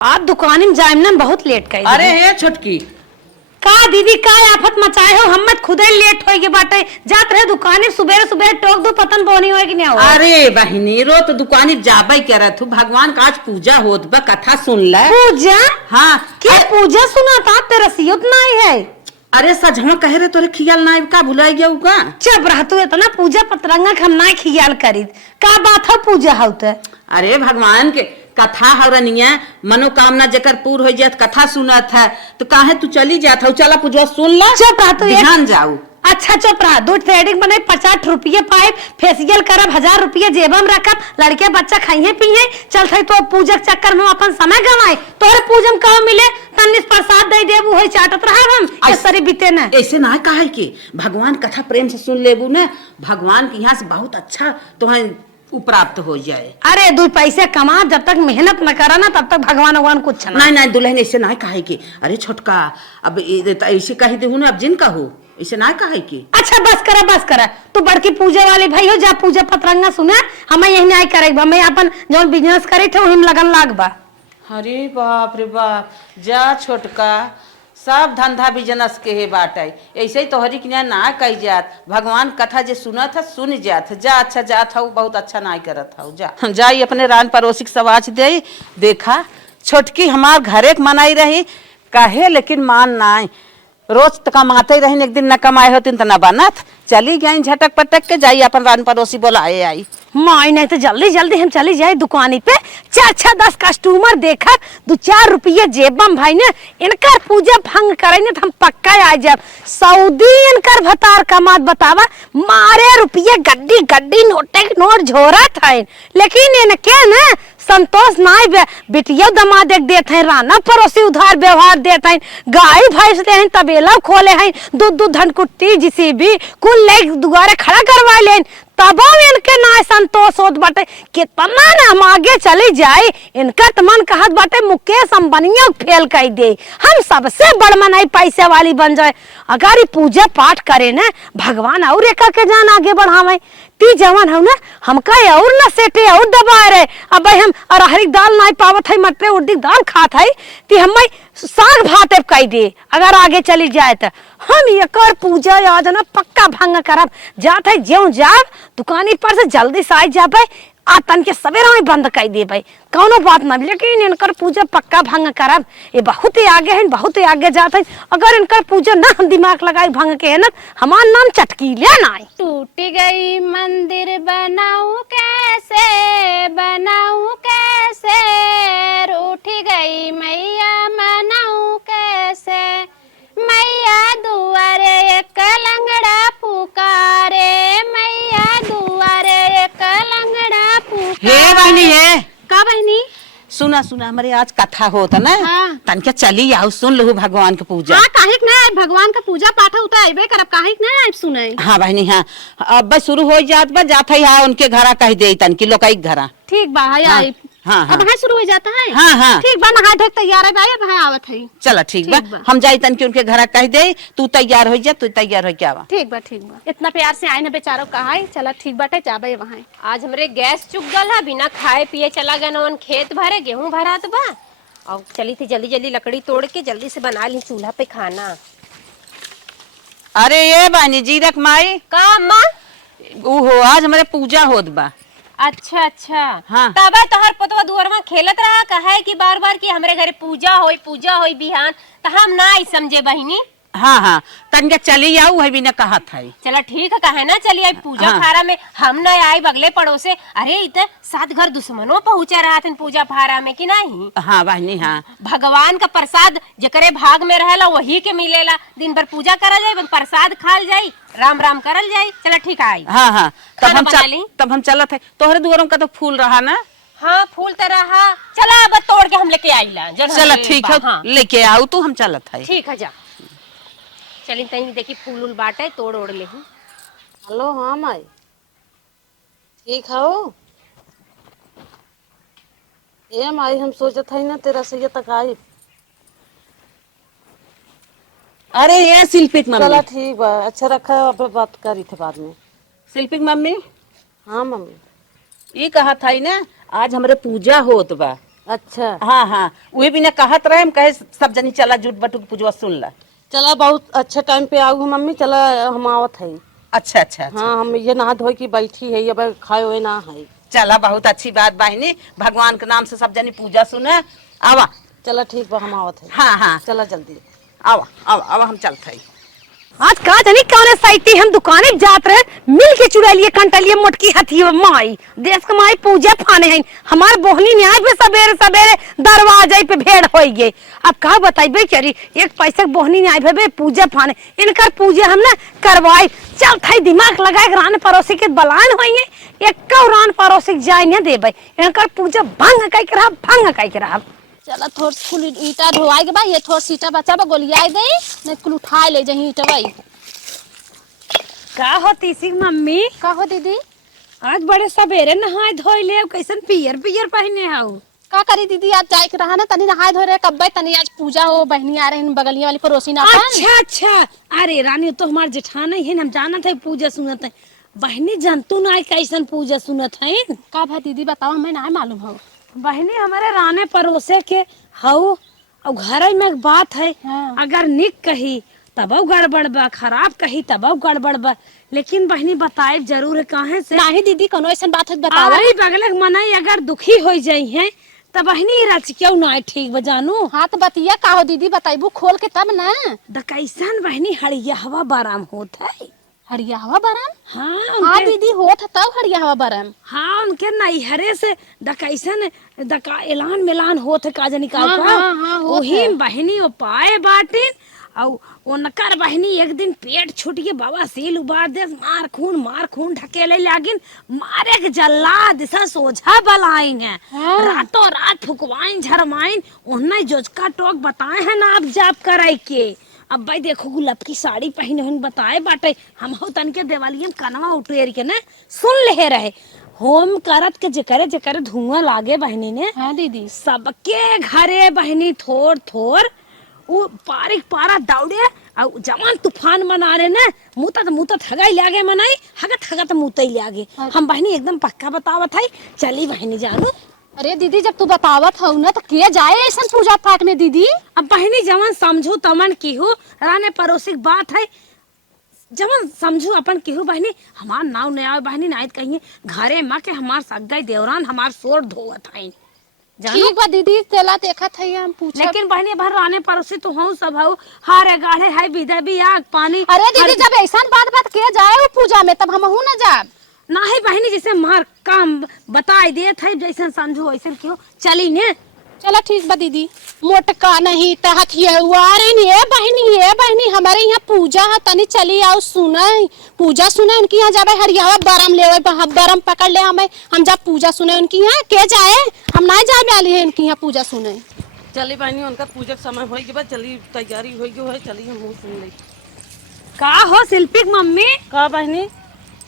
आप दुकान में जाए ना बहुत लेट कर अरे हे छोटकी का दीदी का आफत मचाए हो हम मत खुदे लेट होए के बाटे जात रहे दुकान में सुबह सुबह टोक दो पतन बोनी होए कि नहीं हो। अरे बहिनी रो तो दुकानी जाबे कह तू भगवान का आज पूजा होत बा कथा सुन ले। पूजा? हाँ क्या पूजा सुना था तेरा सियत नहीं है। अरे सजमा कहे रे तोरे खियाल ना का भुलाई गया का चुप रह तू इतना पूजा पतरंगा हम ना खियाल करी का बात है पूजा होते। अरे भगवान के कथा हरनिया मनोकामना जकर पूर हो जात कथा सुनत है तो काहे तू चली जात हो चला पूजा सुन ला। चुप रह तू ध्यान जाऊ। अच्छा चुप रहा दूध थ्रेडिंग बने 50 रुपये पाए फेसियल करब 1000 रुपये जेबम रखब लड़के बच्चा खाइए पिए चलते तो पूजा चक्कर में अपन समय गवाए तोहरे पूजम का मिले तन्नीस प्रसाद दे देबू होई चाटत रहा हम ऐसे बीते ना ऐसे ना काहे के भगवान कथा प्रेम से सुन लेबू ना भगवान के यहाँ से बहुत अच्छा तुम्हें प्राप्त हो जाए। अरे 2 पैसे कमा जब तक मेहनत न करा ना तब तक भगवान कुछ नहीं नहीं दुल्हन ऐसे ना काहे के। अरे छोटका अब ऐसे कही दे ना अब जिन कहो ऐसे ना काहे के। अच्छा बस करा तू बड़की पूजा वाले भाई हो जा पूजा पतरंगा सुने हमें यही नहीं करे मैं अपन जो बिजनेस करे थे वही लगन लाग बा। अरे बाप रे बाप जा छोटका सब धंधा बिजनेस के हे बाटे ऐसे ही तोहरी के ना कही जात भगवान कथा जे सुनत है सुन जात जा अच्छा जात हूँ बहुत अच्छा ना करत हूँ जा जाई अपने रान पड़ोसी के सवाच दे देखा छोटकी हमार घरे के मनाई रही कहे लेकिन मान ना रोज तो कमाते ही रही एक दिन न कमाए होती तो न बनत चली गई झटक पटक के जाई अपन रान पड़ोसी बोलाए आई माई नहीं तो जल्दी हम चली जाए दुकानी पे 4-10 कस्टमर देखा 2-4 रुपये जेबम भाई ने इनकर पूजा भंग करे ने हम पक्का आ जाब सऊदी इनकर भतार कमात बतावा मारे रुपये गड्डी गड्डी नोटे नोट झोरा था लेकिन इनके न संतोष नाई बिटिया दमाद एक देते हैं राना पड़ोसी उधार व्यवहार देते हैं गाय भैंस दे हैं तबेला खोले हैं दूध धनकुट्टी जिसी भी कुल ले दुआरे खड़ा करवा ले तब इनके ना संतोष होत बाटे कितना ना हम आगे चली जाए इनका तो मन कहत बाटे मुकेश अंबानिया फेल कर दे हम सबसे बड़ मनाई पैसे वाली बन जाए अगर ये पूजा पाठ करे ना भगवान और एक के जान आगे बढ़ावे ती जवान हो ना हमका और न सेटे और दबा रहे अब हम अरहरी दाल नहीं पावत है मटर उर्दी दाल खात है ती हम साग भात कह दे अगर आगे चली जाए तो हम एकर पूजा आज ना पक्का भंग करब जात है ज्यों जाब दुकानी पर से जल्दी से आ जाबे आतन के सवेरा में बंद कर दे भाई कौनो बात ना लेकिन इनकर पूजा पक्का भंग करब ये बहुत ही आगे है बहुत ही आगे जाते हैं अगर इनकर पूजा ना हम दिमाग लगाए भंग के है ना हमार नाम चटकी ले ना टूट गई मंदिर बनाऊं कैसे रूठ गई मैया मनाऊं कैसे मैया दुआरे एक लंगड़ा पुकारे मैया दुआरे एक लंगड़ा पुकारे। हे बहनी है का बहनी सुना हमारे आज कथा होता ना हाँ। तन के चली आओ सुन लो भगवान की पूजा। हाँ काहिक नहीं भगवान का पूजा पाठ होता है करब काहिक नहीं आई सुने। हाँ बहनी हाँ अब बस शुरू हो जात बा जात है उनके घरा कह दे तन की लोकाई घरा ठीक बा है आई हाँ अब हाँ शुरू हो जाता है। हाँ हाँ ठीक बा नहा धोके तैयार है भाई अब हाँ आवत है। चला ठीक बा हम जाई तन की उनके घरा कह दे तू तैयार हो जा तू तैयार हो क्या ठीक बा इतना प्यार से आए ना बेचारों कहा चला ठीक बाटे जाबे वहाँ। आज हमरे गैस चुक गल है बिना खाए पिए चला गया न खेत भरे गेहूं भरा तो बा और चली थी जल्दी लकड़ी तोड़ के जल्दी से बना ली चूल्हा पे खाना। अरे ये बानी जीरक माई का अम्मा हो आज हमारे पूजा होत बा। अच्छा हाँ। तब तोहर पतवा दुआर में खेलत रहा कहे कि बार कि हमरे घरे पूजा होई बिहान तो हम ना आई समझे बहिनी। हाँ तन चली आओ है भी न कहा था चला ठीक है कहे ना चली आई पूजा हाँ। फारा में हम न आए बगले पड़ोसे अरे इधर 7 घर दुश्मनों पहुंचा रहा था पूजा फारा में कि नहीं। हाँ बहनी हाँ भगवान का प्रसाद जकरे भाग में रहेला वही के मिलेला दिन भर पूजा करा जाए प्रसाद खाल जाई राम राम करल जाई। चला ठीक आई हाँ तब हम चलत है तोहरे दुआरों का तो फूल रहा ना। हाँ फूल तो रहा चला अब तोड़ के हम लेके आईला चला ठीक है हाँ। लेके आओ तू हम चलत है। ठीक है जा चली तनी देखी फूल उल बाटे तोड़ ओड़ ले। हेलो हाँ माई ठीक हो ये माई हम सोचत है ना तेरा से ये तक आई। अरे ये शिल्पिक मम्मी चला ठीक बा अच्छा रखा अब बात करी थे बाद में। शिल्पिक मम्मी हाँ मम्मी ये कहा था ना आज हमारे पूजा होत बा अच्छा हाँ हाँ, वही भी ना कहत रहे, हम कहे सब जनी चला जुट बटुक पूजवा सुन ला। चला बहुत अच्छे टाइम पे आऊ मम्मी, चला हम आवत है। अच्छा अच्छा अच्छा। हाँ हम ये नहा धोई की बैठी है, अब खाए हुए ना है। चला बहुत अच्छी बात बहनी, भगवान के नाम से सब जनी पूजा सुने। आवा। चला ठीक बा, हम आवत है। हाँ हाँ चला जल्दी। आवा आवा आवा, हम चलते हैं। आज का जानी कौन साइटी हम दुकाने जात रहे, मिल के चुरा लिए कंटलिए मोटकी हथी माई देश के माई पूजा फाने हैं। हमार बोहनी न्याय पे सवेरे सवेरे दरवाजे पे भेड़ हो गई। अब का बताइबे करी, एक पैसा बोहनी न्याय पे पूजा फाने, इनकर पूजा हम ना करवाई। चल थाई दिमाग लगाए रान पड़ोसी के बलान होइए, एक रान पड़ोसी जाए न देबे, इनकर पूजा भंग कई के रहा, भंग कई के रहा। चला थोड़ कुल ईटा ढोवाई के बा, ये थोड़ सीटा बचा बा गोलियाई दे, नहीं कुल उठाए ले जही ईटा बाई। का होती सी मम्मी? का हो दीदी? आज बड़े सवेरे नहाए धोई ले, कैसन पियर पियर पहने हाउ? का करी दीदी, आज जाए के रहा ना, तनी नहाए धो रहे कब्बे, तनी आज पूजा हो, बहनी आ रही बगलिया वाली पड़ोसी ना। अच्छा अच्छा, अरे रानी तो हमार जेठान है हम जानत है पूजा सुनत है। बहनी जनतु ना कैसन पूजा सुनत है? का भाई दीदी बताओ, हमें ना मालूम हो। बहनी हमारे राने पड़ोसे के हाउ, और घर में एक बात है। हाँ। अगर निक कही तब गड़बड़ बा, खराब कही तब गड़बड़ बा, लेकिन बहनी बताए जरूर है काहे से। नहीं दीदी, कोनो ऐसा बात है बताओ। अरे बगलक मनाई अगर दुखी हो जाई है तब बहनी रच क्यों ना ठीक बजानू। हाँ तो बतिया का हो दीदी, बताइबू खोल के तब ना। द कैसन बहनी हड़िया हवा बाराम होत है। हरिया हवा बरम? हाँ हाँ दीदी होत तब हरिया हवा बरम। हाँ उनके नैहरे से कैसन दका एलान मिलान होत है, काजनी का हाँ, हाँ, हाँ, होत वही है। बहनी वो पाए बाटिन, और उनकर बहनी एक दिन पेट छूट के बाबा सील उबार दे, मार खून ढकेले लागिन, मारे के जल्ला दिशा सोझा बलाइन है। हाँ। रातों रात फुकवाइन झरमाइन, उन्हें जोजका टोक बताए हैं ना आप जाप कराई के। अब भाई देखो गुलाब की साड़ी पहने हुई बताए बाटे, हम हो तन के दिवाली में कनवा उठेर के ना सुन ले रहे होम करत के जेकरे धुआं लागे बहनी ने। हाँ दीदी। सबके घरे बहनी थोर थोर वो पारिक पारा दौड़े, और जवान तूफान मना रहे ना, मुता हगाई लागे मनाई, हगत मुता ही लागे। हम बहनी एकदम पक्का बतावत है, चली बहनी जानू। अरे दीदी जब तू बतावत हो ना तो के जाए ऐसा पूजा पाठ में दीदी? अब बहनी जवन समझू तमन की हो, राने पड़ोसी बात है, जवन समझू अपन की हो बहनी। हमार नाव नया बहनी नायत कहिए घरे माँ के हमार सगाई देवरान हमार सोर धोवत है ठीक बा दीदी, तेला देखा था हम पूछा। लेकिन बहनी भर राने पड़ोसी तो हूँ सब हूँ, हारे गाढ़े है विदा भी आग पानी। अरे दीदी जब ऐसा बात के जाए वो पूजा में तब हम हूँ ना जाब। ना ही बहनी जैसे मार काम बताई दे थे, जैसे समझो वैसे क्यों चली ने। चला ठीक बा दीदी। मोटका नहीं तहत बहनी हमारे यहाँ पूजा है, तनी चली आओ सुना पूजा सुने उनकी यहाँ जाबे, हरियावा बरम ले बरम पकड़ ले हमें, हम जब पूजा सुने उनकी यहाँ के जाए, हम ना जाए वाली है उनकी यहाँ पूजा सुने। चली बहनी, उनका पूजा के समय होई के बाद चली तैयारी होई के है, चली हम मुंह सुन ले। का हो शिल्पी मम्मी? का बहनी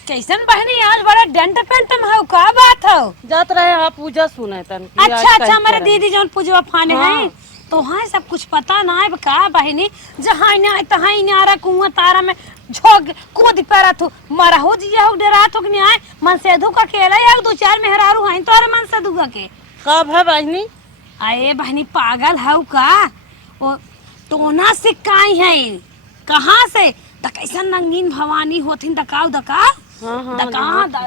कैसन बहनी आज बड़ा डेंट पेंट में हो, का बात हो? जात रहे आप पूजा सुने तन की। अच्छा हमारे दीदी जौन पूजवा फाने हाँ। हैं तो हाँ सब कुछ पता ना है का बहनी, जहाँ ना तहाँ नारा कुआं तारा में झोंक कूद पैरा तू मरा हो जिया हो डरा तो नहीं आए मन से धु का केला या दो चार मेहरारू हैं तोरे मन से धुआ के। कब है बहनी? अरे बहनी पागल है का, वो टोना से काई है कहाँ से कैसन नंगीन भवानी होथिन दकाव दका हाँ,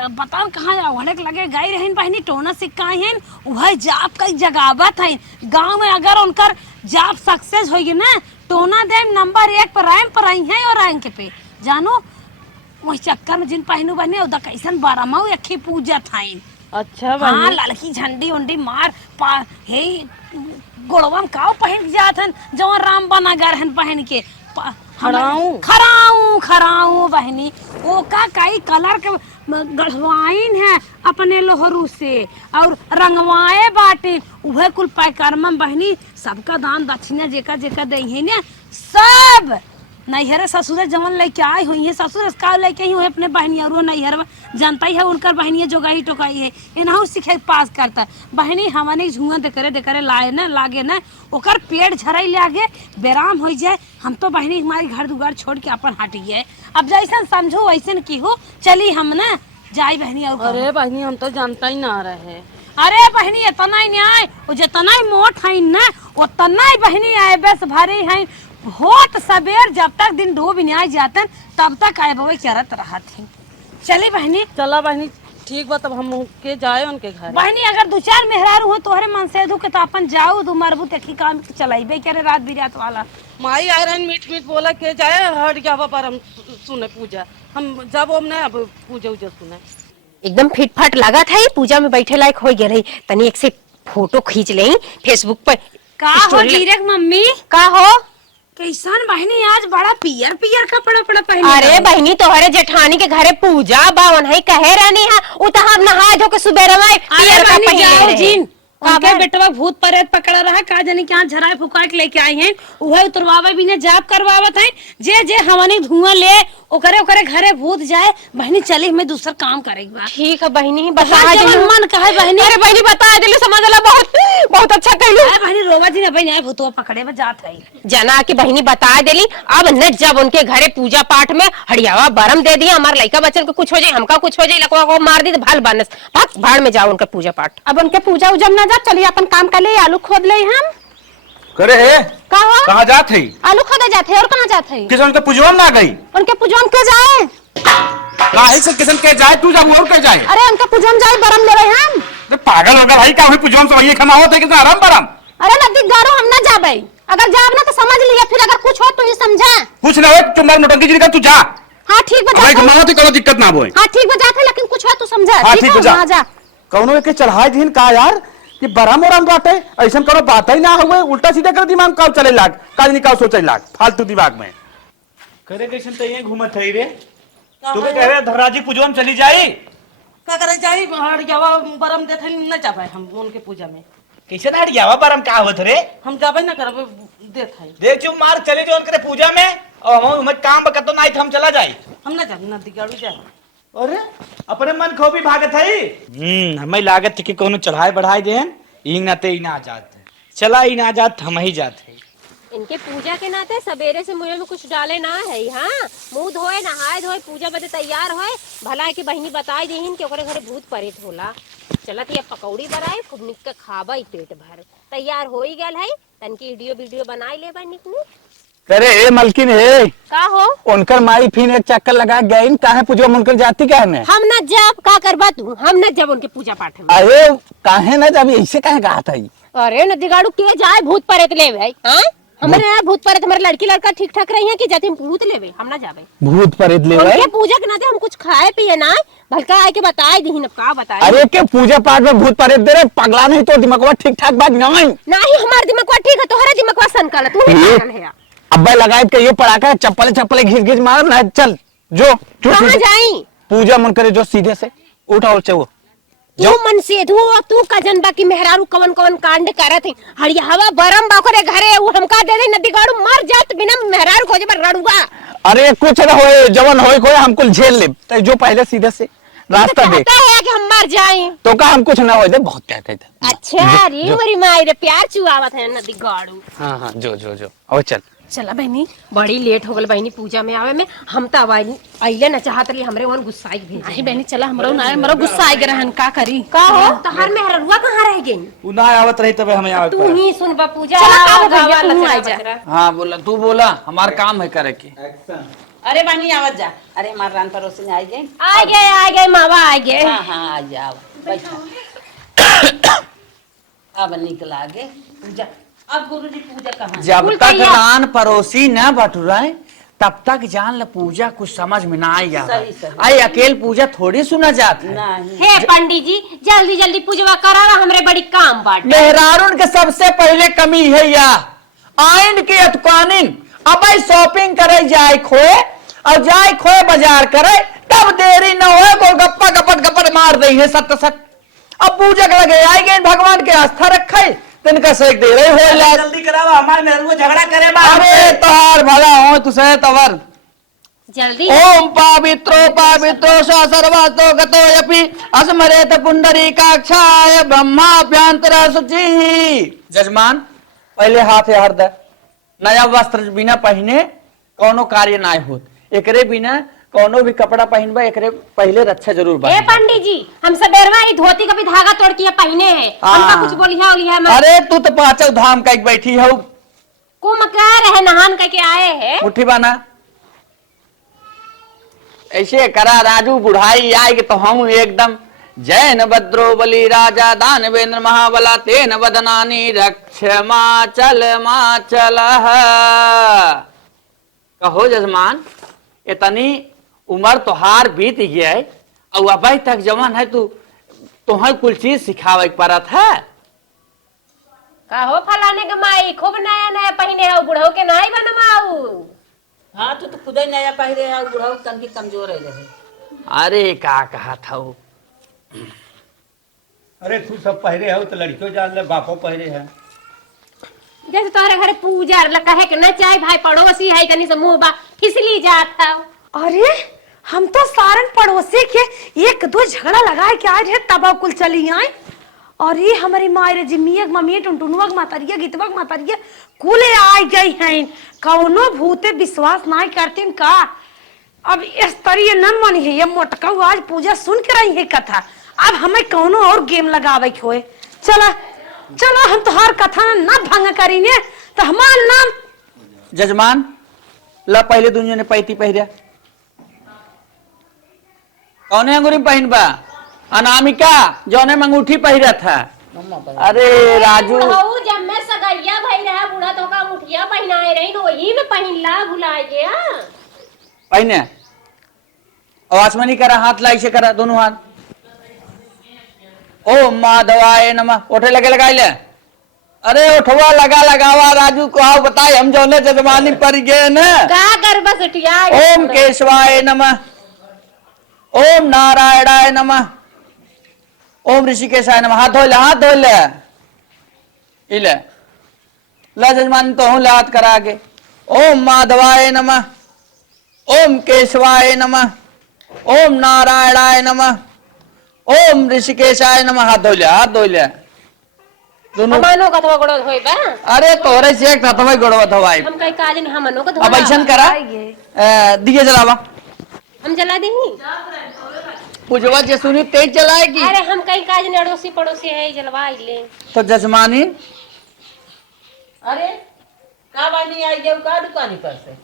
बताओ कहाँ वड़क लगे गई रहन बहनी, टोना सिक्काई हैं वह जाप कई जगावत है गांव में। अगर उनकर जाप सक्सेस होगी ना, टोना दे नंबर 1 पर रैंक पर आई है और रैंक पे जानो वही चक्कर में जिन पहनू बहनी उदा कैसन बारहमाऊ अखी पूजा थाइन। अच्छा हाँ बहनी। लड़की झंडी उंडी मार पा हे गोड़वा में काव पहन जात हन जो राम बना गरहन पहन के खराऊ बहनी वो का कई कलर के गढ़वाइन है अपने लोहरू से और रंगवाए बाटे उहे कुल पैकर्म बहनी। सबका दान दक्षिणा जेका जेका दई है ना, सब नैहर ससुर जवन लेके आए हुई है, ससुर का लेके ही हुए अपने बहनी और नैहर जानता ही है उनकर बहनिया जोगाई टोकाई है इनहु सीखे पास करता बहनी। हमने झुआ दे करे लाए ना लागे ना ओकर पेड़ झराई लागे बेराम हो जाए, हम तो बहनी हमारी घर दुआर छोड़ के अपन हटी है। अब जैसा समझो वैसे की हो चली हम ना जाई बहनी। और अरे बहनी हम तो जानता ही ना रहे। अरे बहनी इतना ही न्याय वो जितना ही मोट है ना उतना ही बहनी आए बस भरी है होत सबेर जब तक दिन डूब न्याय जाते तब तक आए बवे चरत रहा थी। चली बहनी चला बहनी ठीक बा, तब हम के जाए उनके घर। बहनी अगर दो चार मेहरारू हो तोहरे मन से दू के तो अपन जाऊ दू मरबू ते काम चलाइबे करे रात बिरात वाला। माई आ रहा मीठ मीठ बोला के जाए हट गया पर हम सुने पूजा हम जब हम नहीं अब पूजा उजा सुने एकदम फिट फाट लगा था ये पूजा में बैठे लायक हो गया रही। तनी एक से फोटो खींच ले फेसबुक पर। का हो स्टोरी जीरक मम्मी का हो कैसन बहनी आज बड़ा पियर पियर कपड़ा पड़ा पहने। अरे बहनी तोहरे जेठानी के घरे पूजा बावन है कहे रहनी है उ तो हम नहा धो के सुबह में पियर का पहने जीन उनके बेटवा भूत प्रेत पकड़ा रहा का जाने क्या झराए फुकाए के लेके आई हैं उहे उतरवावे भी ने जाप करवावत है जे जे हमनी धुआं ले ओकरे ओकरे घरे भूत जाए। बहनी चली मैं दूसरा काम करेगी। ठीक है बहनी बता मन कहे बहनी। अरे बहनी बता दिली समझला बहुत बहुत अच्छा कहलू। अरे बहनी रोवा जी ने बहनी भूतवा पकड़े में जात है जना की बहनी बता दिली। अब न जब उनके घरे पूजा पाठ में हड़ियावा बरम दे दिया हमारे लड़का बच्चन को कुछ हो जाए हमका कुछ हो जाए लकवा को मार दी तो भाल बनस भाग भाड़ में जाओ उनका पूजा पाठ। अब उनके पूजा उजम ना जा चलिए अपन काम कर ले आलू खोद ले हम करे है कहाँ जात है आलू खोदे जाते हैं और कहाँ जाते हैं किसन उनके पुजवन ना गई उनके पूजन के जाए काहे से किसन के जाए तू जब और के जाए। अरे उनके पूजन जाए बरम ले हम तो पागल होगा भाई का पुजवन से वही खमा होते कितना आराम बराम। अरे नदी गारो हम ना जाबे अगर जाब ना तो समझ लिया फिर अगर कुछ हो तो ही समझा कुछ ना हो तुम्हारे नोटंकी जी का तू जा हाँ ठीक बता भाई घुमाओ तो कोनो दिक्कत ना होए। हाँ ठीक बता थे लेकिन कुछ हो तो समझा। हाँ ठीक है जा कौनो के चढ़ाई दिन का यार कि बराम ओराम बाटे ऐसा करो बात ही ना हुए उल्टा सीधा कर दिमाग का चले लाग काज निकाल सोचे लाग फालतू दिमाग में करे कैसे तो ये घूमत है रे तू भी कह रहे धर्राजी पुजवन चली जाई का करे जाए हट गया बरम देथे न जाबे हम उनके पूजा में कैसे ना हटियावा परम का होत रे हम जाबे ना करबे देथे देख चुप मार चले जो उनके पूजा में और हम काम बकतो नहीं हम चला जाए हम ना जाब नदी गाड़ी जाए। अरे अपने मन खो भी भागत है हमें लागत कि कोनो चढ़ाई बढ़ाई देन ई नाते ई ना जात चला ई ना जात हम ही जात है। इनके पूजा के नाते सवेरे से मुझे में कुछ डाले ना है। हाँ मुंह धोए नहाए धोए पूजा बदे तैयार होए भला है कि बहनी बताई देहिन कि ओकरे घरे भूत प्रेत होला। चलत ये पकौड़ी बनाए खूब निक के खाबा ही पेट भर तैयार हो ही गल है तनकी वीडियो बनाई ले बा निक करे ए मलकिन है का हो उनकर माई फिर एक चक्कर लगा गई काहे पूजवा उनकर जाती काहे में हम न जब का करबा तू हम न जब उनके पूजा पाठ में। अरे काहे ना जब ऐसे काहे कहा था अरे नदी गाड़ू के जाए भूत प्रेत ले भाई। हाँ हमारे यहाँ भूत प्रेत हमारे लड़की लड़का ठीक ठाक रही है कि जाते हम भूत लेवे हम ना जावे भूत प्रेत ले उनके पूजा के नाते हम कुछ खाए पिए ना भलका आके बताए दी न का बताए। अरे के पूजा पाठ में भूत प्रेत दे रहे पगला नहीं तो दिमाग ठीक ठाक बात नहीं नहीं हमारे दिमाग ठीक है तोहरा दिमाग सनकल तू ही पागल है। अब्बा लगाए के ये पड़ाका चप्पल घिस घिस मार ना चल जो कहाँ जाई पूजा मन करे जो सीधे से उठाओ चलो तू मन से तू का जनबा की मेहरारू कवन कवन कांड करत है हड़िया हवा बरम बाखरे घरे वो हमका दे दे नदी गाड़ू मर जात बिना मेहरारू खोजे पर रड़ुआ। अरे कुछ ना होए जवन होए कोई हमको झेल ले तो जो पहले सीधे से रास्ता देख है कि हम मर जाएं तो का हम कुछ ना होए दे बहुत कहते थे। अच्छा रे मेरी माई रे प्यार चुआवत है नदी गाड़ू। हाँ हाँ जो और चल चला बहनी बड़ी लेट हो गल बहनी पूजा में आवे में हम तो आइले न चाहत रही हमरे वन गुस्साई भी नहीं बहनी चला हमरो ना हमरो गुस्सा आ गया रहन का करी का हो तो हर मेहररुआ कहाँ रह गई उ ना आवत रही तबे हमें आवत तू ही सुन बा पूजा चला का हो गावा भैया, तू लचरा आ जा। बचरा। हाँ बोला तू बोला हमार काम है करे के अरे बहनी आवत जा अरे हमार रान पड़ोसी आई गई आ गए मावा आ गए। हाँ हाँ आ जाओ बैठा अब निकला आगे पूजा अब गुरुजी पूजा कहाँ जब कुल तक तैयार। रान पड़ोसी न बटुराए तब तक जान ल पूजा कुछ समझ में ना आई सही, सही। आई अकेल पूजा थोड़ी सुना जाता है। नहीं हे पंडित जी जल्दी जल्दी पूजवा करावा हमरे बड़ी काम बाट। मेहरारून के सबसे पहले कमी है या आइन के अतकानिन अब शॉपिंग करे जाए खोए और जाए खोए बाजार करे तब देरी न हो गोलगप्पा गपट मार दई है सट सट अब पूजा के लगे आई गए भगवान के आस्था रखे तिनका सेक दे रहे हो ला जल्दी करावा हमारे मेहरुआ झगड़ा करे बा अरे तोहार भला हो तुसे तवर जल्दी ओम पावित्रो स सर्वास्तो गतो यपि अस्मरेत पुंडरीकाक्षाय ब्रह्माभ्यंतर शुचि। जजमान पहले हाथ हर दे नया वस्त्र बिना पहने कोनो कार्य ना होत एकरे बिना कोनो भी कपड़ा पहनबा एकरे पहले रक्षा जरूर ए बा। पंडित जी हम सबेरवा ही धोती का भी धागा तोड़ के पहने हैं हमका कुछ बोलिया ओलिया मत अरे तू तो पांचों धाम का बैठी है कुम कह रहे नहान करके आए हैं मुट्ठी बाना ऐसे करा राजू बुढ़ाई आएगी तो हम एकदम जैन भद्रो बलि राजा दानवेंद्र महाबला तेन वदनानि रक्षमा चल कहो जजमान इतनी उम्र तोहार बीत गया है और अभी तक जवान है तू तुम्हें कुल चीज सिखावे पड़त है। कहो फलाने के माई खूब नया नया पहने हो बुढ़ऊ के नहीं बनवाऊ हाँ तो खुद ही नया पहरे है बुढ़ऊ तन की कमजोर है रहे। अरे का कहा था वो अरे तू सब पहरे हो तो लड़कियों जान ले बापो पहरे है। जैसे तुम्हारे घरे पूजा लगा है कि न चाहे भाई पड़ोसी है कनी से मुंह बा फिसली जात है। अरे हम तो सारन पड़ोसी के एक दो झगड़ा लगाए के आज है तब कुल चली आए और ये हमारी मायरे जिम्मियक मम्मी टुनटुनवक मातरिया गीतवक मातरिया कुल आ गई हैं कौनो भूते विश्वास नहीं करते का। अब इस तरह न मन है ये मोटका आज पूजा सुन के रही है कथा अब हमें कौनो और गेम लगावे के होए। चला चलो हम तो हर कथा न भंग करेंगे तो हमार नाम जजमान ला पहले दुनिया ने पैती पहरिया कौने अंगूरी पहन बा अनामिका जौने में अंगूठी पहिरा था। अरे राजू बुढ़ऊ जब मैं सगैया भाई रहा बूढ़ा तो का मुठिया पहनाए रही तो वही में पहनला भुला गया पहने आवाज में नहीं करा हाथ लाई से करा दोनों हाथ ओ माधवाय नमः उठे लगे लगाई ले। अरे उठवा लगा लगावा राजू को आओ बताए हम जौने जजमानी पर गए न का कर बस उठिया ओम केशवाय नमः ओम नारायणाय नमः ओम ऋषिकेशाय नमः हाथ धो ले इले ला जजमान तो हूं हाथ करा के ओम माधवाय नमः ओम केशवाय नमः ओम नारायणाय नमः ओम ऋषिकेशाय नमः हाथ धो ले दोनों हमनो का तो गोड़ होई बा अरे तोरे से एक ततवे गोड़वा धवाई हम कई काज नहीं हमनो का अब ऐसन करा दिए जलावा हम जला देही पूजवा जे सुनी तेज जलाएगी। अरे हम कई काज ने अड़ोसी पड़ोसी है जलवा ले तो जजमानी अरे का बानी आई गए का दुकानी पर से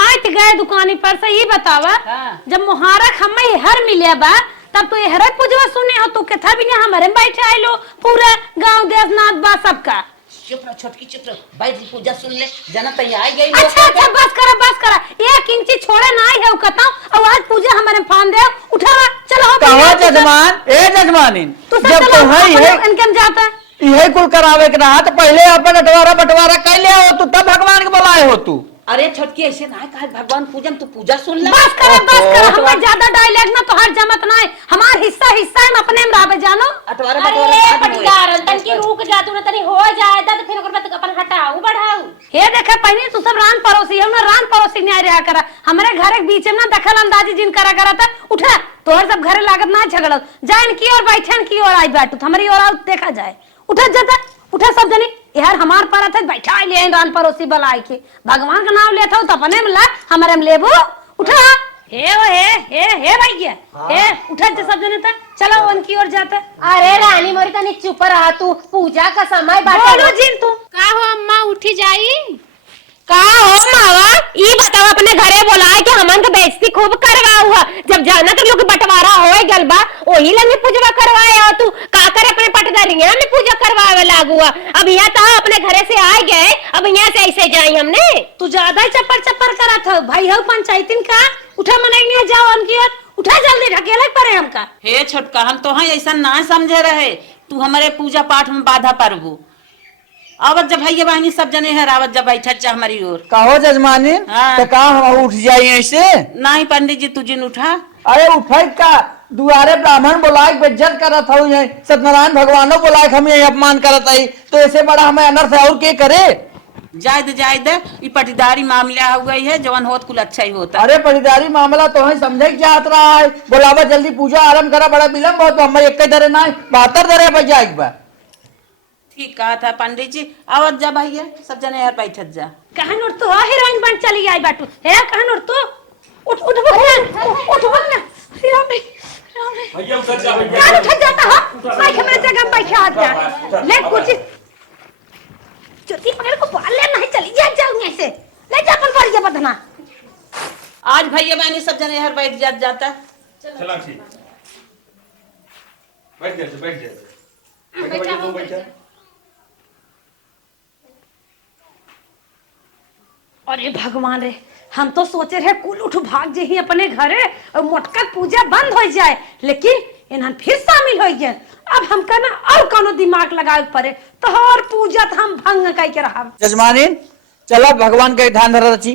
आज गए दुकानी पर से ये बतावा हाँ। जब मुहारक हमें हर मिले बा तब तो यह पूजवा सुने हो तो कथा भी नहीं हमारे बैठे आए लो पूरा गांव देश नाथ बा सबका चुप रह छोटकी चुप रह भाई जी पूजा सुन ले जना तई आई गई अच्छा अच्छा बस करा एक इंची छोड़े ना आई है कथा और आज पूजा हमारे फान दे उठावा चलो कहा जजमान ए जजमानी तो जब तो है ये इनके जाता है यही कुल करावे के रहा तो पहले अपन बंटवारा कर ले हो तू तब भगवान के बुलाए हो तू। अरे छोटकी ऐसे ना कहा भगवान पूजन तू पूजा सुन ले बस करा हमारे ज्यादा डायलॉग ना तो हर जमत ना है हमार हिस्सा हम अपने में रावे जानो अटवारा अरे पटीदार तन की रुक जा तू न तनी हो जाए तो फिर ओकर बाद अपन हटाऊ बढ़ाऊ हे देखे पहले तू सब रान पड़ोसी हम ना रान पड़ोसी नहीं रहा करा हमारे घर के बीच में ना दखल अंदाजी जिन करा था उठा तोहर सब घरे लागत ना झगड़ जान की और बैठन की और आई बैठू हमारी और देखा जाए उठा जाता उठा सब जनी यार हमार पर थे बैठा ले रान पड़ोसी बलाई के भगवान का नाम लेता हूँ तो अपने में ला हमारे में लेबो उठा हे भैया हे उठा सब जने था चलो उनकी ओर जाता। अरे रानी मोरी तनी चुप रहा तू पूजा का समय बाटे बोलो जिन तू का हो अम्मा उठी जाई का हो मावा ई बताओ अपने घरे बोलाए कि हमन के बेइज्जती खूब करवा हुआ जब जाना तो लोग बंटवारा होए गलबा ओही लंगे पूजा करवाए हो तू का करे अपने पटदारियां में पूजा करवावे लागुआ अब यहाँ तो अपने घरे से आ गए अब यहाँ से ऐसे जाई हमने तू ज्यादा ही चप्पर करा था भाई हो पंचायतीन का उठा मनाई जाओ उनकी ओर उठा जल्दी ढकेला पड़े हमका। हे छोटका हम तो हाँ ऐसा ना समझे रहे तू हमारे पूजा पाठ में बाधा परबू आवत जब भैया बहनी सब जने है रावत जब बैठा जा हमारी ओर कहो जजमानी हाँ। तो का हम उठ जाए ऐसे नहीं पंडित जी तुझे उठा अरे उठे का दुआरे ब्राह्मण बुलाए बेज्जत करत हूँ सत्यनारायण भगवानो बुलाए हम यही अपमान करत आई तो ऐसे बड़ा हमें अनर्थ है और के करे जाए दे ये पटीदारी मामला हो गई है जवन होत कुल अच्छा ही होता। अरे पटीदारी मामला तो है समझे क्या रहा है बोलावा जल्दी पूजा आरम्भ करा बड़ा विलम्ब हो तो हमें एक दरे ना 72 दरे बज जाए एक बार ठीक कहा था पंडित जी आवत जा भैया सब जने यार बैठत जा कहन और तू हीरोइन बन चली आई बाटू हे कहन और तू उठ उठ उठ ना भैया उतर जा क्या उठ जाता है मैं मेरे जगह बैठ जा ले कुछ चुटकी पकड़ को पाल ले नहीं चली जाऊंगी ऐसे ले जा अपन बढ़ जा बदना आज भैया बहनी सब जने हर बैठ जाता। चला ठीक बैठ जा भैया तू बैठ जा। अरे भगवान रे हम तो सोचे रहे कुल उठ भाग जे ही अपने घरे और मोटका पूजा बंद हो जाए लेकिन इन्हन फिर शामिल हो गए। अब हम कहना और कोनो दिमाग लगाए पड़े तो और पूजा तो हम भंग कह के रहा। जजमानीन चलो भगवान का ध्यान धरा रची।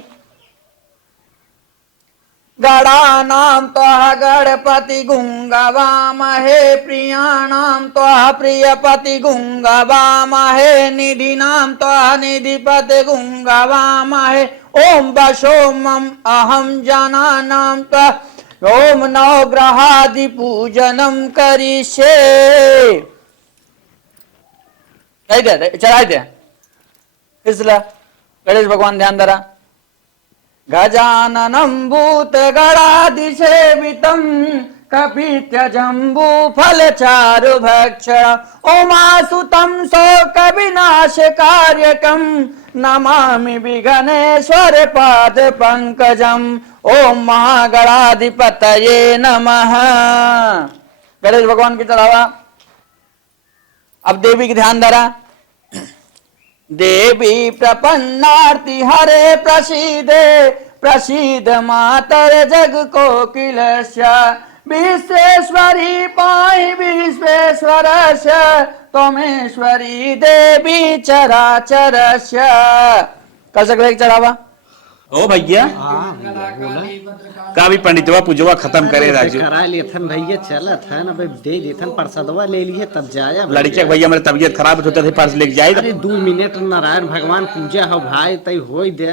गणानां त्वः गणपति गुंगवामहे प्रियाणां त्वः प्रियपति गुंगवामहे निधिनां त्वः निधिपति गुंगवामहे ओम वशोमम अहम जनानां त्वः ओम नवग्रहादि पूजनम करिष्ये। चढ़ाई दे इसला गणेश भगवान ध्यान धरा। गजाननं भूतगणादिसेवितं कपित्यजम्बू फलचारुभक्षण उमासुतं शोकविनाशकार्यकं नमामि विघ्नेश्वर पाद पंकजम। ओम महागणाधिपतये नमः। गणेश भगवान की चढ़ावा। अब देवी की ध्यान धरा। देवी प्रपन्नार्ति हरे प्रसीदे प्रसीद मातर जग कोकिलस्य विश्वेश्वरी पाहि विश्वेश्वरस्य त्वमेश्वरी देवी चराचरस्य। कर सकते चढ़ावा। ओ भैया का भी पंडितवा पूजवा खत्म करे राजू करा लेथन भैया चलत है ना भाई दे देथन प्रसादवा ले लिए तब जाया लड़के भैया मेरे तबीयत खराब होता थे पास लेके जाए। अरे 2 मिनट नारायण भगवान पूजा हो भाई तई होई दे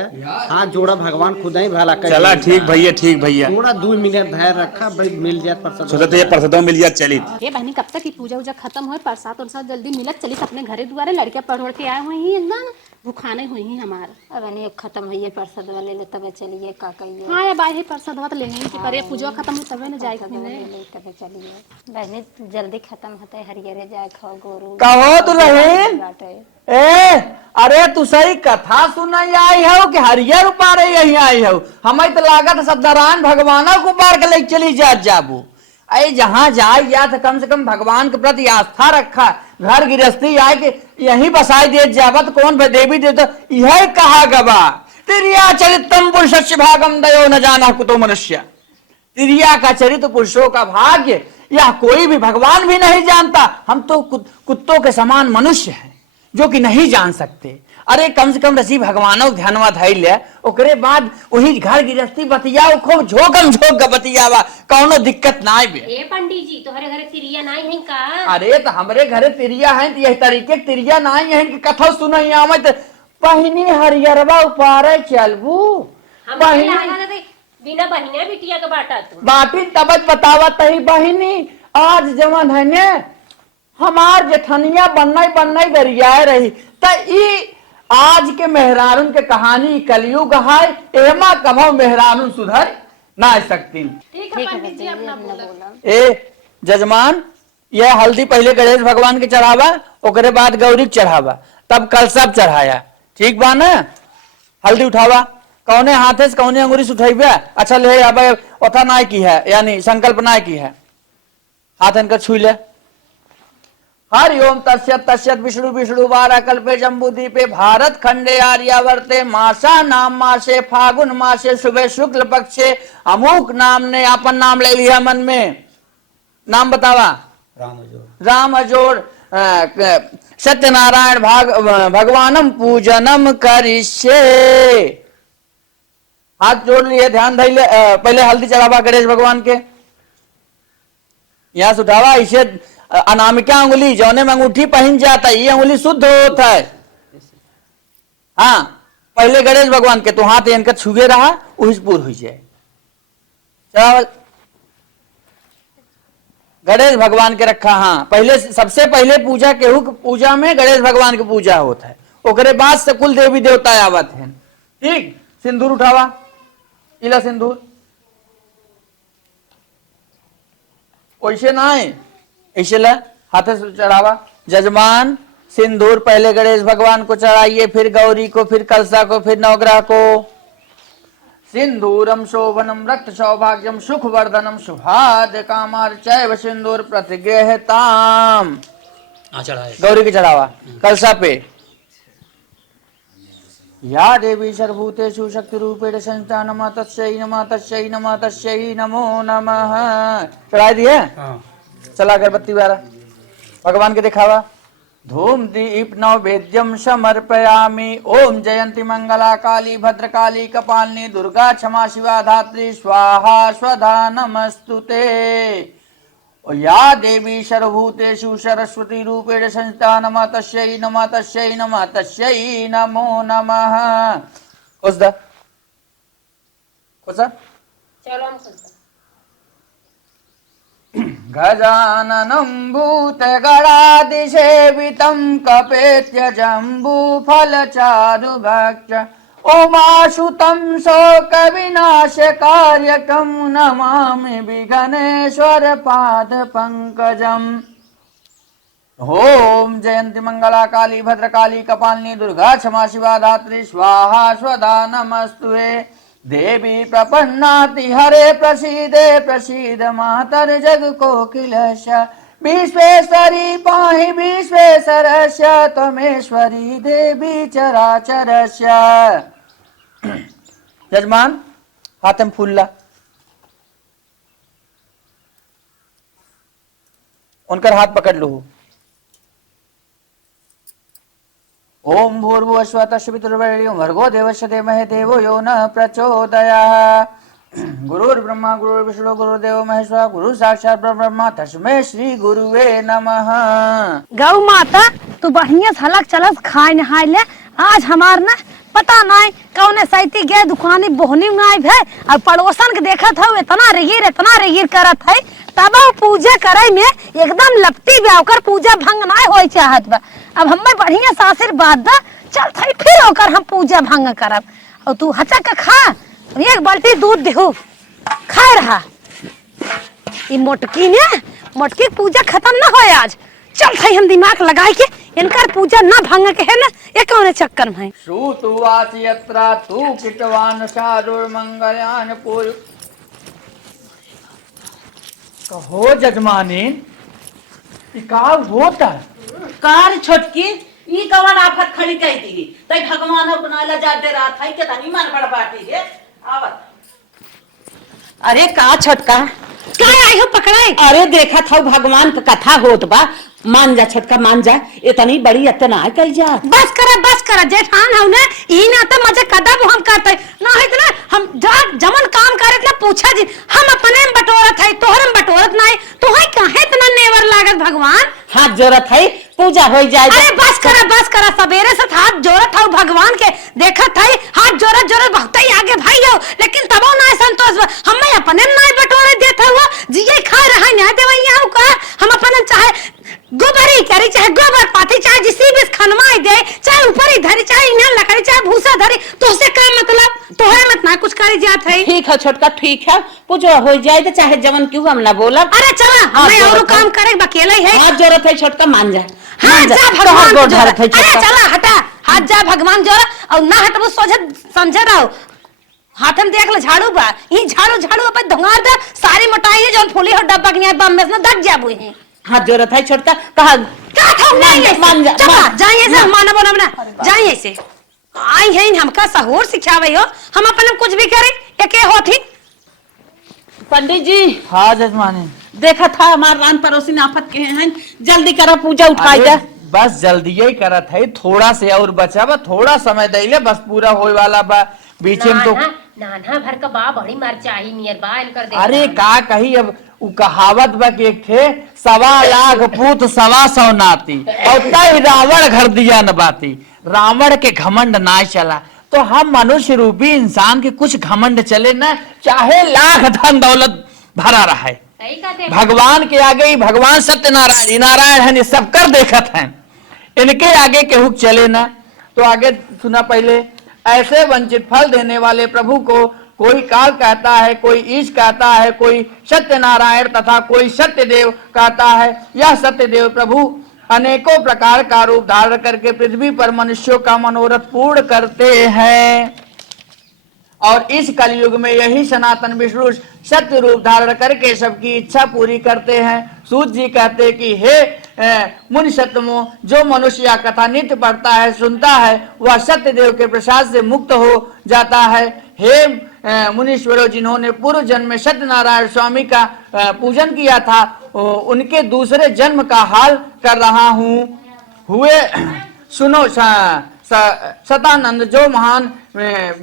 हाथ जोड़ा भगवान खुद ही भला कर। चला ठीक भैया थोड़ा 2 मिनट धैर्य रखा भाई मिल जाए प्रसाद। सोचते ये प्रसादों मिल जाए चली। ये बहनी कब तक की पूजा उजा खत्म हो प्रसाद उरसाद जल्दी मिलत चली अपने घरे दुआरे लड़के पढ़ के आए हुए ही एकदम भूखाने हुई ही हमारा। अब नहीं खत्म हुई है प्रसाद वाले ले तब चलिए का कहिए। हाँ ये बाई प्रसाद हुआ तो लेने ही करे पूजा खत्म हो तबे न जाए तब चलिए बहनी जल्दी खत्म होता है हरियरे जाए खाओ गोरू कहो दुल्हन ए अरे तू सही कथा सुनाई आई हो कि हरियर उपारे यही आई हो। हमें तो लागत सत्यनारायण भगवान को पार के ले चली जाबू। अरे जहाँ जाए या तो कम से कम भगवान के प्रति आस्था रखा। घर गृहस्थी आए कि यही बसाई दे जावत कौन देवी दे तो यह कहा गवा तिरिया चरित्रम पुरुष भागम दयो न जाना कुतो मनुष्य। तिरिया का चरित्र पुरुषों का भाग्य या कोई भी भगवान भी नहीं जानता। हम तो कुत्तों के समान मनुष्य हैं जो कि नहीं जान सकते। अरे कम से कम रसी भगवानों ध्यानवा धैल ले ओकरे बाद वही घर गृहस्थी बतियाओ खूब झोकम झोक बतियावा कौनो दिक्कत ना आए। ए पंडित जी तुम्हारे घरे तिरिया नहीं है का? अरे तो हमरे घरे तिरिया है यही तरीके तिरिया नहीं है कि कथा सुनई आवत बहिनी हरियरवा उपारे चलबू बिना बहिने बिटिया के बाटा तू बाटी तबज बतावत ही बहिनी आज जवन है ने हमार जेठनिया बनई गरियाए रही त ई आज के मेहरारून के कहानी कलयुग है एमा कभो मेहरारून सुधर ना सकती। ठीक है पंडित जी अपना बोला। ए जजमान यह हल्दी पहले गणेश भगवान के चढ़ावा ओकरे बाद गौरी के चढ़ावा तब कल सब चढ़ाया ठीक बा ना। हल्दी उठावा कौने हाथे से कौने अंगुरी से उठाइबे। अच्छा ले अब ओथा नाय की है यानी संकल्प नाय की है हाथ इनकर छुई ले। हरिओम तस्यत तस्यत विष्णु विष्णु वारा कल्पे जम्बूदीपे भारत खंडे आर्यावर्ते मासा नाम मासे फागुन मासे सुबह शुक्ल पक्षे अमुक नाम ने अपन नाम ले लिया मन में। नाम बतावा राम अजोड़ सत्यनारायण भगवानम पूजनम करिष्ये। हाथ जोड़ लिए ध्यान धैले पहले हल्दी चढ़ावा गणेश भगवान के यहां से उठावा इसे अनामिका अंगुली जौने में अंगूठी पहन जाता है ये अंगुली शुद्ध होता है। हाँ पहले गणेश भगवान के तो हाथ इनका छुए रहा वही पूर हो जाए। गणेश भगवान के रखा। हाँ पहले सबसे पहले पूजा केहू पूजा में गणेश भगवान की पूजा होता है ओकरे बाद से कुल देवी देवता आवत है। ठीक सिंदूर उठावा इला सिंदूर वैसे ना है, ऐसे ला हाथ से चढ़ावा। जजमान सिंदूर पहले गणेश भगवान को चढ़ाइए, फिर गौरी को, फिर कलसा को, फिर नवग्रह को। सिंदूरम शोभनम रक्त सौभाग्यम सुख वर्धनम शुभाद कामार्चैव सिंदूर प्रतिगृहताम। गौरी के चढ़ावा कलसा पे। या देवी सर्वभूतेषु शक्ति रूपेण संस्था नमः तस्यै नमः तस्यै नमः तस्यै नमो नमः। चढ़ा दिए? चला अगरबत्ती वाला भगवान के दिखावा। धूम दीप नैवेद्यम समर्पयामि। ओम जयंती मंगला काली भद्रकाली कपालिनी दुर्गा क्षमा शिवा धात्री स्वाहा स्वधा नमस्तुते। या देवी सर्वभूतेषु सरस्वती रूपेण संस्था नमः तस्यै नमः तस्यै नमः तस्यै नमो नमः। कुछ चलो हम खुद गजाननं भूतगणादिसेवितं कपेत्य जम्बूफलचारुभक्ष उमासुतं शोकविनाशकार्यकं नमामि विघ्नेश्वर पादपङ्कजम्। ओम जयंती मंगला काली भद्रकाली कपालिनी दुर्गा क्षमा शिवा धात्री स्वाहा स्वधा नमस्तुते। देवी प्रपन्नाति हरे प्रसीदे प्रसीद मातर जग कोकिलश। विश्वेश्वरी पाहि विश्वेश्वरस्य त्वमेश्वरी देवी चराचरस्य। जजमान हाथ में फूल ला, उनका हाथ पकड़ लो। ओम भूर्भुवः स्वः तस्य पितृवरेण्यं भर्गो देवस्य धीमहि देवो यो न प्रचोदयात्। गुरुर्ब्रह्मा गुरुर्विष्णु गुरुर्देवो महेश्वरः गुरु साक्षात् ब्रह्म तस्मै श्री गुरुवे नमः। गौ माता तू बढ़िया हलक चलत खाए नहाए ले। आज हमार ना पता नहीं कौने सैती गए दुकानी बोहनी गायब है और पड़ोसन के देखत हो इतना रगीर करत है। तब पूजा करे में एकदम लपटी ब्याकर पूजा भंग ना हो चाहत बा। अब हमें बढ़िया सासिर बात दा चल थई फिर होकर हम पूजा भंग करब। और तू हचक खा एक बाल्टी दूध देहू खा रहा। ये मोटकी पूजा खत्म ना हो आज। चल थई हम दिमाग लगाए के इनकर पूजा ना भंग के है ना ये कौन चक्कर में। श्रुतुवाच यत्र तु किटवान शारुर्मंगलान पूर्व। कहो जजमानी का होता कार छोटकी ई कवन आफत खड़ी कह दी तई भगवान अपना ला जा दे रहा था के तनी मन बड़ बाटी रे आवत। अरे का छोटका क्या आई हो पकड़ाई? अरे देखा था भगवान का कथा होत बा। मान जा छोटका मान जा इतनी बड़ी इतना कही जा। बस करा जेठान हूं ना ई ना तो मजे कदम हम करते ना है ना हम जमन काम करे ना पूछा जी हम अपने में बटोरत है तोहर में बटोरत नहीं तो है काहे इतना नेवर लागत भगवान। हाथ जोड़त है पूजा हो जाए। अरे बस करा सवेरे से हाथ जोड़त हो भगवान के देखत है हाथ जोड़त बहुत ही आगे भाई हो लेकिन तबो ना संतोष हम अपने में नहीं बटोरे देत हुआ जिये खा रहा है ना देवैया हो का हम अपने चाहे गोबरी करी चाहे गोबर पाती चाहे जिसी भी खनवाई दे चाहे ऊपर ही धरी चाहे इन्हें लकड़ी चाहे भूसा धरी तो उससे क्या मतलब तोहरे मत ना कुछ करी जात है। ठीक है छोटका ठीक है पूजा हो जाए तो चाहे जवन क्यों हम ना बोला। अरे चला हमें और काम करे अकेले है। हाथ जोड़त है छोटका मान जा। हाँ जा भगवान को जोड़ा। अरे चला हटा हाथ जा भगवान जोड़ा और ना हटबो सोझे समझे रहो हाथ में देख ले झाड़ू बा ई झाड़ू अपन धंगार दे सारी मोटाई है जौन फूली हो डब्बा के बम में ना दट जाबो है। हाथ जोड़त है छोटका कहा का था नहीं मान जा जाइए से माना बोला ना जाइए से आई है हमका सहूर सिखावे हो हम अपन कुछ भी करे एके होती। पंडित जी हाँ जजमानी देखा था हमार रान पड़ोसी आफत के हैं जल्दी करो पूजा उठाई जा। बस जल्दी ही करत है थोड़ा से और बचा बा थोड़ा समय दे बस पूरा होए वाला बा बीच में तो नाना भर का बा बड़ी मरचाई नियर बा इनकर देख। अरे का कही अब उ कहावत बा कि एक थे 1.25 लाख पूत 100 नाती और तई रावण घर दिया न बाती। रावण के घमंड ना चला तो हम मनुष्य रूपी इंसान के कुछ घमंड चले न चाहे लाख धन दौलत भरा रहा है। भगवान के आगे ही भगवान सत्यनारायण नारायण है सब कर देखत हैं इनके आगे केहू चले न। तो आगे सुना पहले ऐसे वंचित फल देने वाले प्रभु को कोई काल कहता है, कोई ईश कहता है, कोई सत्यनारायण तथा कोई सत्यदेव कहता है। यह सत्यदेव प्रभु अनेकों प्रकार का रूप धारण करके पृथ्वी पर मनुष्यों का मनोरथ पूर्ण करते हैं और इस कलयुग में यही सनातन विष्णु सत्य रूप धारण करके सबकी इच्छा पूरी करते हैं। सूत जी कहते हैं कि हे मुनि सत्तमो, जो मनुष्य यह कथा नित्य पढ़ता है, सुनता है, वह सत्यदेव के प्रसाद से मुक्त हो जाता है। हे मुनीश्वरों, जिन्होंने पूर्व जन्म में सत्यनारायण स्वामी का पूजन किया था, उनके दूसरे जन्म का हाल कर रहा हुए सुनो सतानंद, जो महान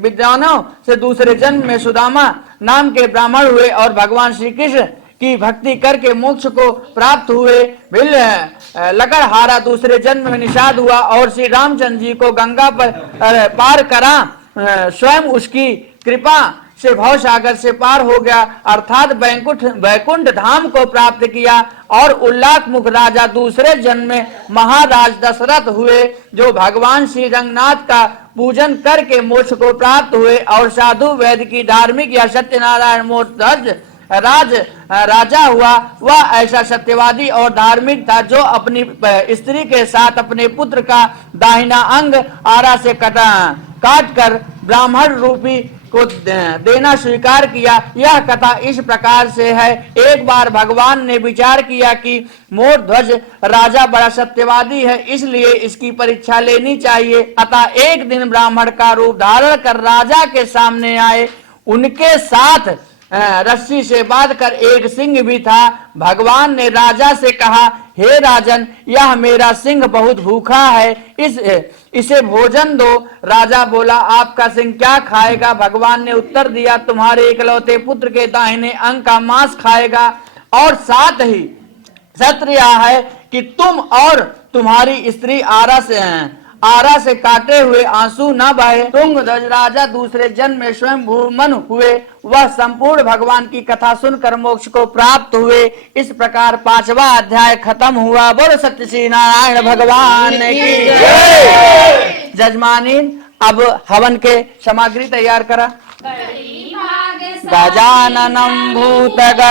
विद्वानों से दूसरे जन्म में सुदामा नाम के ब्राह्मण हुए और भगवान श्री कृष्ण की भक्ति करके मोक्ष को प्राप्त हुए। बिल लकड़हारा दूसरे जन्म में निषाद हुआ और श्री रामचंद्र जी को गंगा पर पार करा, स्वयं उसकी कृपा से भव सागर से पार हो गया, अर्थात वैकुंठ धाम को प्राप्त किया। और उल्लाख मुख राजा दूसरे जन्म में महाराज दशरथ हुए, जो भगवान श्री रंगनाथ का पूजन करके मोक्ष को प्राप्त हुए और साधु वैद्य की धार्मिक या सत्यनारायण मोक्ष राजा हुआ। वह ऐसा सत्यवादी और धार्मिक था जो अपनी स्त्री के साथ अपने पुत्र का दाहिना अंग आरा से काट कर ब्राह्मण रूपी को देना स्वीकार किया। यह कथा इस प्रकार से है। एक बार भगवान ने विचार किया कि मोर ध्वज राजा बड़ा सत्यवादी है, इसलिए इसकी परीक्षा लेनी चाहिए। अतः एक दिन ब्राह्मण का रूप धारण कर राजा के सामने आए। उनके साथ रस्सी से बांधकर एक सिंह भी था। भगवान ने राजा से कहा, हे राजन, यह मेरा सिंह बहुत भूखा है, इसे भोजन दो। राजा बोला, आपका सिंह क्या खाएगा? भगवान ने उत्तर दिया, तुम्हारे इकलौते पुत्र के दाहिने अंग का मांस खाएगा। और साथ ही सत्य यह है कि तुम और तुम्हारी स्त्री आरा से काटे हुए आंसू न बहे। तुंगध्वज राजा दूसरे जन्म में स्वयं भूमन हुए। वह संपूर्ण भगवान की कथा सुनकर मोक्ष को प्राप्त हुए। इस प्रकार 5वां अध्याय खत्म हुआ। बोलो सत्य श्री नारायण भगवान की जय। जजमानी, अब हवन के सामग्री तैयार करा। गजाननं भूतगणाधिसेवितं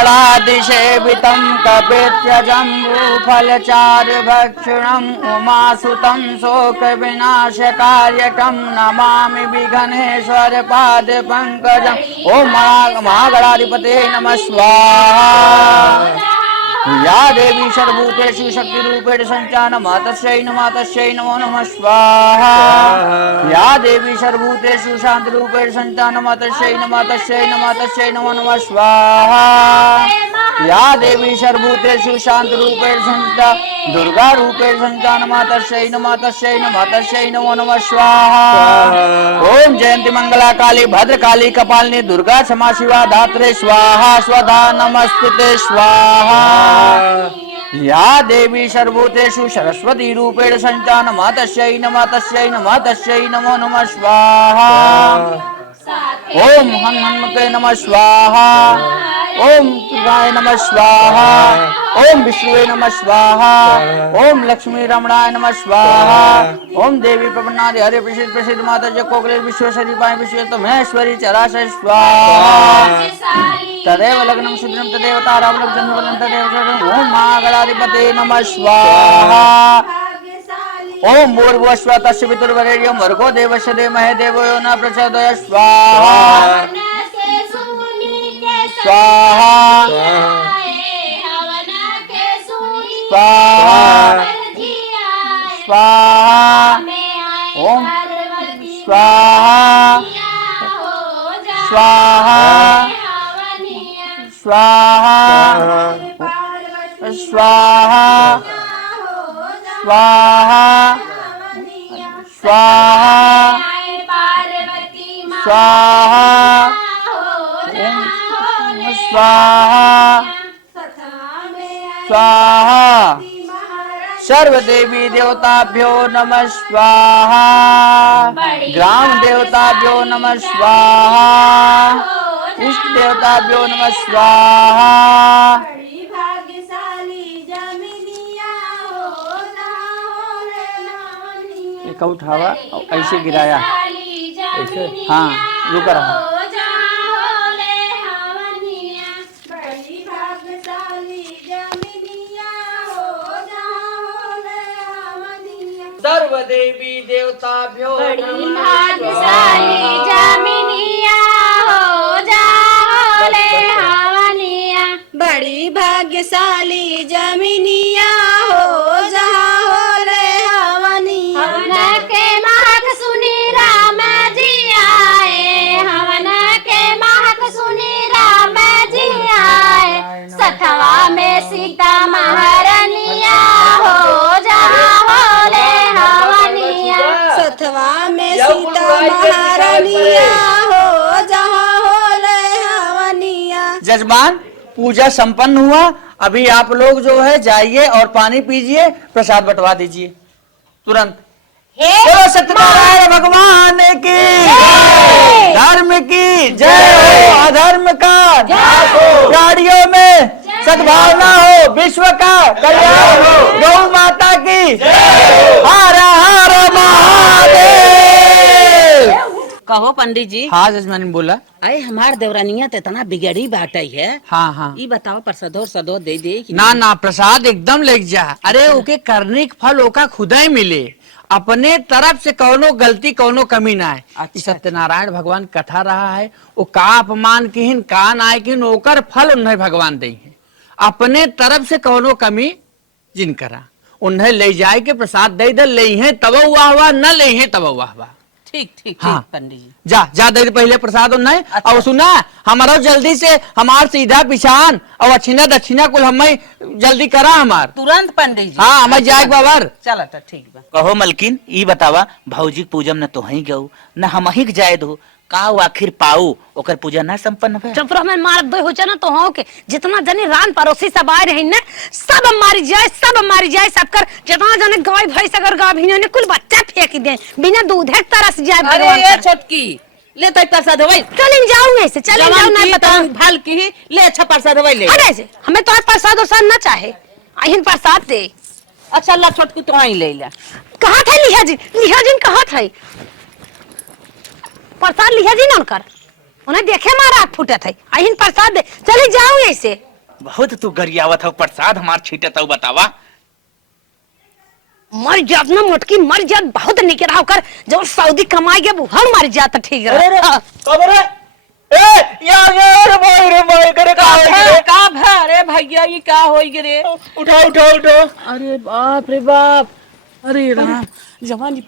कपित्यजम्बूफलचारुभक्षणम् उमासुतं शोकविनाशकार्यकं नमामि विघ्नेश्वर पादपङ्कजम्। ओम महागणाधिपते नमः स्वाहा। या देवी सर्वभूतेषु शक्तिरूपेण संचानमः तस्यै नमो नमः स्वाहा। या देवी सर्वभूतेषु शान्तिरूपेण संचानमः तस्यै नमो नमः स्वाहा। या देवी सर्वभूतेषु शान्तिरूपेण संचा दुर्गा रूपेण संचानमः तस्यै नमो नमः स्वाहा। ओम जयंती मंगला काली भद्रकाली कपालिनी दुर्गा क्षमा शिवा धात्रे स्वाहा। स्वधा नमस्तुते स्वाहा। या देवी सर्वभूतेषु सरस्वती रूपेण संचानमः तस्यै नमो नमः स्वाहा। ओम हनुमते नमः स्वाहा। ओम शिवाय नमः स्वाहा। ओम विष्णुवे नमः स्वाहा। ओम लक्ष्मी रमणाय नमः स्वाहा। ओम देवी प्रपन्नादि हरे प्रसिद्ध माता जय कोकिले विश्वेश्वरी पाए विश्व महेश्वरी चराशय स्वाहा। तदेव लग्नं शुद्रं तदेव तारावलं जन्मवलं तदेव ओम महागणाधिपते नमः स्वाहा। ओम भूर्भुवस्सुवः तस्य पितुर्वरेण्यं भर्गो देवस्य धीमहि देवो यो न प्रचोदयात् स्वाहा। स्वाहा स्वाहा स्वाहा। ओम स्वाहा स्वाहा स्वाहा स्वाहा स्वाहा स्वाहा स्वाहा स्वाहा स्वाहा। सर्वदेवी देवताभ्यो नमः स्वाहा। ग्राम देवताभ्यो नमः स्वाहा। इष्ट देवताभ्यो नमः स्वाहा। एक उठावा ऐसे गिराया ऐसे, हाँ रुक रहा। सर्व देवी देवताभ्यो बड़ी भाग्यशाली जमिनिया हो जाओ ले हवनिया। बड़ी भाग्यशाली जमिनिया हो जहाँ हो रे हवनिया। हवन के महक सुनी राम जी आए, हवन के महक सुनी राम जी आए। सतवा में सीता महारानिया हो जहाँ हो ले हवनिया। सतवा में सीता महारानिया हो जहाँ हो रे हवनिया। जजमान पूजा संपन्न हुआ। अभी आप लोग जो है जाइए और पानी पीजिए, प्रसाद बंटवा दीजिए तुरंत। बोलो सत्यनारायण भगवान की धर्म की जय हो, अधर्म का गाड़ियों में सद्भावना हो, विश्व का कल्याण हो, गौ माता की हर हर महादेव। कहो पंडित जी। हाँ जजमानी बोला। अरे हमार देवरानिया तो इतना बिगड़ी बाटई है। हाँ हाँ ये बताओ प्रसादो सदो दे दे कि ना ना प्रसाद एकदम लेके जा। अरे ओके करने के फल ओका खुदा ही मिले, अपने तरफ से कौनो गलती कौनो कमी ना है। अच्छा, सत्यनारायण भगवान कथा रहा है, वो का अपमान किहिन का नाय किहिन ओकर फल उन्हें भगवान दे है। अपने तरफ से कौनो कमी जिन करा उन्हें ले जाए के प्रसाद दे दे, ले है तब वाह वाह, न ले है तब वाह वाह। ठीक ठीक हाँ। ठीक पंडित जी। जा जा दे दे पहले प्रसाद उन्हें। अच्छा। और सुना हमारा जल्दी से हमार सीधा पिछान और अछिना दक्षिणा कुल हमें जल्दी करा हमार। तुरंत पंडित जी। हाँ हमें जाए बाबर। चलो तो ठीक बा। कहो मलकिन ई बतावा भौजी के पूजम न तो ही गऊ न हम ही जाए दो का आखिर पाऊ ओकर पूजा ना संपन्न भे। चुप रहो, मैं मार दो हो ना तो हो के जितना जने रान पड़ोसी सब आए रही ना सब मारी जाए, सब मारी जाए, सब कर जितना जने गाय भैंस अगर गाभिन ने कुल बच्चा फेंक दे बिना दूध है तरस जाए अरे भगवान ये पर। छोटकी ले तो प्रसाद होई। चलिन जाऊं ऐसे, चलिन जाऊं नहीं पता भल की ले अच्छा प्रसाद होई ले। अरे से हमें तो प्रसाद उसाद ना चाहे, आहिन प्रसाद दे। अच्छा ला छोटकी तो आई ले ले। कहाँ थे लिहा जी कहाँ थे प्रसाद लिहा जी ना उनकर उन्हें देखे मारा आँख फूटे थे, आहिन प्रसाद दे। चले जाऊं ऐसे। बहुत तू गरियावत हो, प्रसाद हमार छीटत हो बतावा। मर जात ना मोटकी मर जात, बहुत निकरा होकर जब सऊदी कमाई गए वो मर जाता ठीक है। का भरे भैया ये का होई गे? उठो उठो उठो। अरे बाप रे बाप। अरे राम जवानी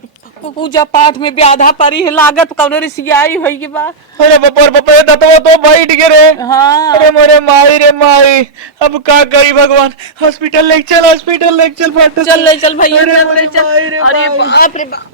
पूजा पाठ में ब्याधा परी है, लागत कौन रिसियाई होई के बा। अरे बपर बपर दतवा तो बैठ गए रे। हाँ अरे मोरे माई रे माई, अब का करी भगवान। हॉस्पिटल ले चल, हॉस्पिटल ले चल फट। चल ले चल भैया अरे चल मोरे ले चल। माई रे अरे माई। बाप रे बाप।